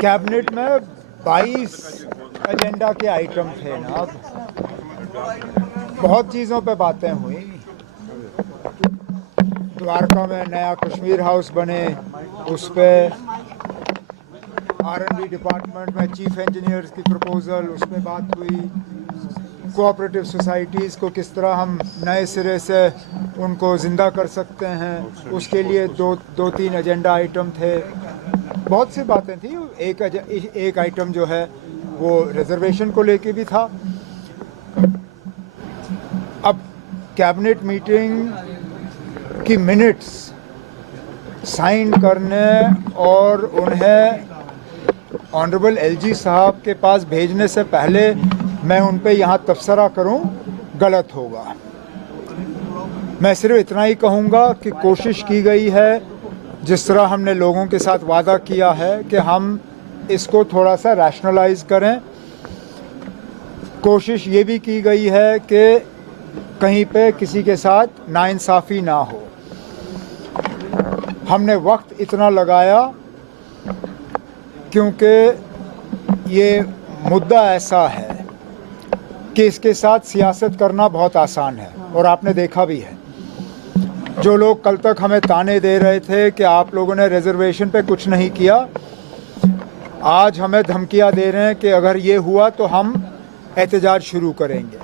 Cabinet में 22 agenda के item थे ना। बहुत चीज़ों पे बातें हुई। द्वारका में नया कश्मीर हाउस बने, उस पर R&D डिपार्टमेंट में चीफ इंजीनियर्स की प्रपोजल, उस पर बात हुई। कोऑपरेटिव सोसाइटीज़ को किस तरह हम नए सिरे से उनको ज़िंदा कर सकते हैं, उसके लिए दो तीन एजेंडा आइटम थे। बहुत सी बातें थी। एक आइटम जो है वो रिजर्वेशन को लेके भी था। अब कैबिनेट मीटिंग की मिनट्स साइन करने और उन्हें ऑनरेबल LG साहब के पास भेजने से पहले मैं उन पे यहाँ तबसरा करूँ, गलत होगा। मैं सिर्फ इतना ही कहूँगा कि कोशिश की गई है, जिस तरह हमने लोगों के साथ वादा किया है कि हम इसको थोड़ा सा रैशनलाइज करें। कोशिश ये भी की गई है कि कहीं पे किसी के साथ नाइंसाफ़ी ना हो। हमने वक्त इतना लगाया क्योंकि ये मुद्दा ऐसा है कि इसके साथ सियासत करना बहुत आसान है, और आपने देखा भी है। जो लोग कल तक हमें ताने दे रहे थे कि आप लोगों ने रिजर्वेशन पे कुछ नहीं किया, आज हमें धमकियां दे रहे हैं कि अगर ये हुआ तो हम एहतजाज शुरू करेंगे।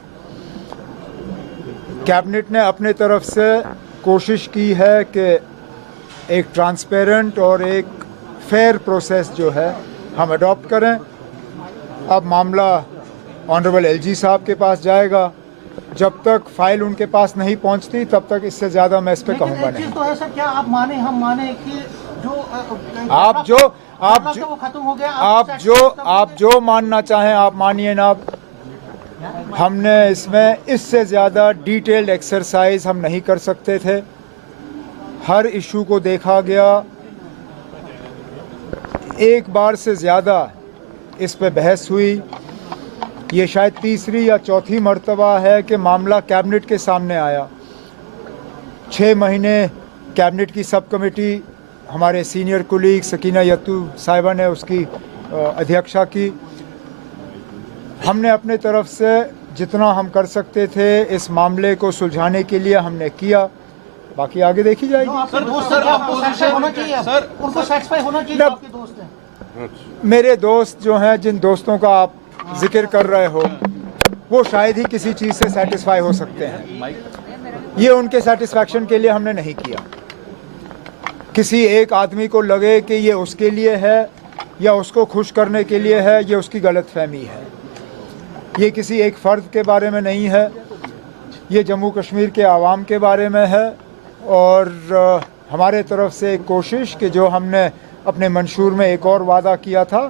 कैबिनेट ने अपने तरफ से कोशिश की है कि एक ट्रांसपेरेंट और एक फेयर प्रोसेस जो है हम अडॉप्ट करें। अब मामला ऑनरेबल LG साहब के पास जाएगा। जब तक फाइल उनके पास नहीं पहुंचती तब तक इससे ज़्यादा मैं इस पे कहूँगा नहीं। तो ऐसा क्या आप माने हम माने कि आप जो मानना चाहें आप मानिए ना। हमने इसमें इससे ज़्यादा डिटेल्ड एक्सरसाइज हम नहीं कर सकते थे। हर इशू को देखा गया, एक बार से ज़्यादा इस पे बहस हुई। ये शायद तीसरी या चौथी मर्तबा है कि मामला कैबिनेट के सामने आया। 6 महीने कैबिनेट की सब कमेटी, हमारे सीनियर कुलीग सकीना यत्तू साहिबा ने उसकी अध्यक्षता की। हमने अपने तरफ से जितना हम कर सकते थे इस मामले को सुलझाने के लिए हमने किया। बाकी आगे देखी जाएगी। मेरे दोस्त जो हैं, जिन दोस्तों का आप जिक्र कर रहे हो, वो शायद ही किसी चीज़ से सेटिस्फाई हो सकते हैं। ये उनके सेटिस्फैक्शन के लिए हमने नहीं किया। किसी एक आदमी को लगे कि ये उसके लिए है या उसको खुश करने के लिए है, ये उसकी गलतफहमी है। ये किसी एक फ़र्द के बारे में नहीं है, ये जम्मू कश्मीर के आवाम के बारे में है। और हमारे तरफ से एक कोशिश कि जो हमने अपने मंशूर में एक और वादा किया था,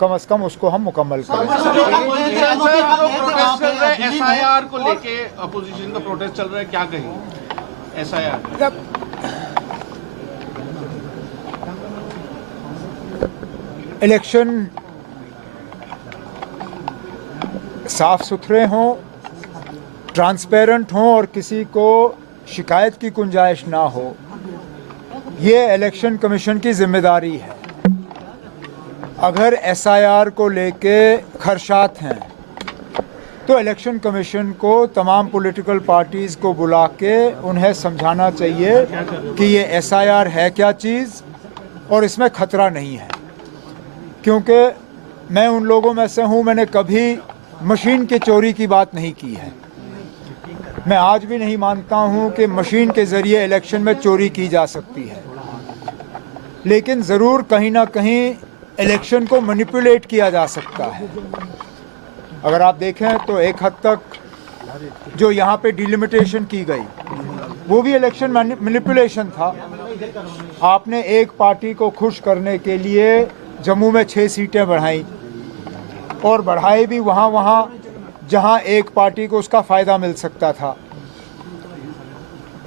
कम से कम उसको हम मुकम्मल करें। SIR को लेके अपोजिशन का प्रोटेस्ट चल रहा है, क्या कहेंगे? SIR इलेक्शन साफ सुथरे हों, ट्रांसपेरेंट हों और किसी को शिकायत की गुंजाइश ना हो, ये इलेक्शन कमीशन की जिम्मेदारी है। अगर SIR को लेके खदशात हैं तो इलेक्शन कमीशन को तमाम पॉलिटिकल पार्टीज़ को बुला के उन्हें समझाना चाहिए कि ये SIR है क्या चीज़ और इसमें ख़तरा नहीं है। क्योंकि मैं उन लोगों में से हूँ, मैंने कभी मशीन के चोरी की बात नहीं की है। मैं आज भी नहीं मानता हूँ कि मशीन के ज़रिए इलेक्शन में चोरी की जा सकती है, लेकिन ज़रूर कहीं ना कहीं इलेक्शन को मैनिपुलेट किया जा सकता है। अगर आप देखें तो एक हद तक जो यहाँ पे डिलिमिटेशन की गई वो भी इलेक्शन मैनिपुलेशन था। आपने एक पार्टी को खुश करने के लिए जम्मू में 6 सीटें बढ़ाई, और बढ़ाई भी वहाँ जहाँ एक पार्टी को उसका फ़ायदा मिल सकता था।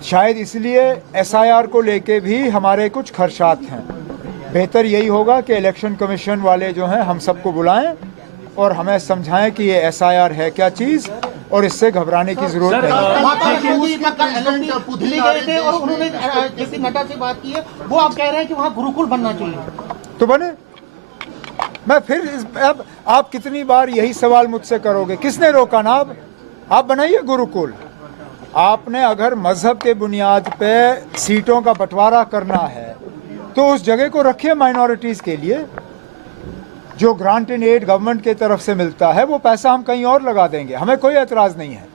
शायद इसलिए SIR को लेके भी हमारे कुछ खदशात हैं। बेहतर यही होगा कि इलेक्शन कमीशन वाले जो हैं हम सबको बुलाएं और हमें समझाएं कि ये SIR है क्या चीज़ और इससे घबराने की जरूरत नहीं है। माता जी का कल LLP दिल्ली गए थे और उन्होंने जेपी नड्डा से बात की है, वो आप कह रहे हैं कि वहाँ गुरुकुल बनना चाहिए। तो बने। मैं फिर अब आप कितनी बार यही सवाल मुझसे करोगे? किसने रोका ना? आप बनाइए गुरुकुल। आपने अगर मजहब के बुनियाद पे सीटों का बंटवारा करना है तो उस जगह को रखिए माइनॉरिटीज़ के लिए। जो ग्रांट इन एड गवर्नमेंट की तरफ से मिलता है वो पैसा हम कहीं और लगा देंगे, हमें कोई एतराज़ नहीं है।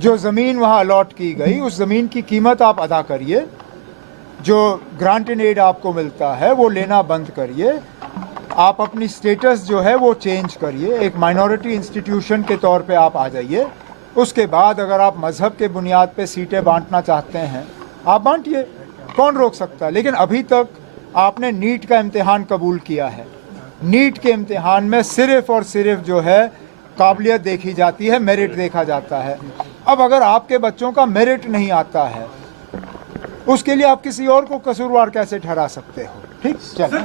जो ज़मीन वहाँ अलॉट की गई उस ज़मीन की कीमत आप अदा करिए। जो ग्रांट इन एड आपको मिलता है वो लेना बंद करिए। आप अपनी स्टेटस जो है वो चेंज करिए, एक माइनॉरिटी इंस्टीट्यूशन के तौर पे आप आ जाइए। उसके बाद अगर आप मज़हब के बुनियाद पे सीटें बांटना चाहते हैं आप बांटिए, कौन रोक सकता है। लेकिन अभी तक आपने नीट का इम्तिहान कबूल किया है। नीट के इम्तिहान में सिर्फ और सिर्फ जो है काबिलियत देखी जाती है, मेरिट देखा जाता है। अब अगर आपके बच्चों का मेरिट नहीं आता है उसके लिए आप किसी और को कसूरवार कैसे ठहरा सकते हो? ठीक, चलो।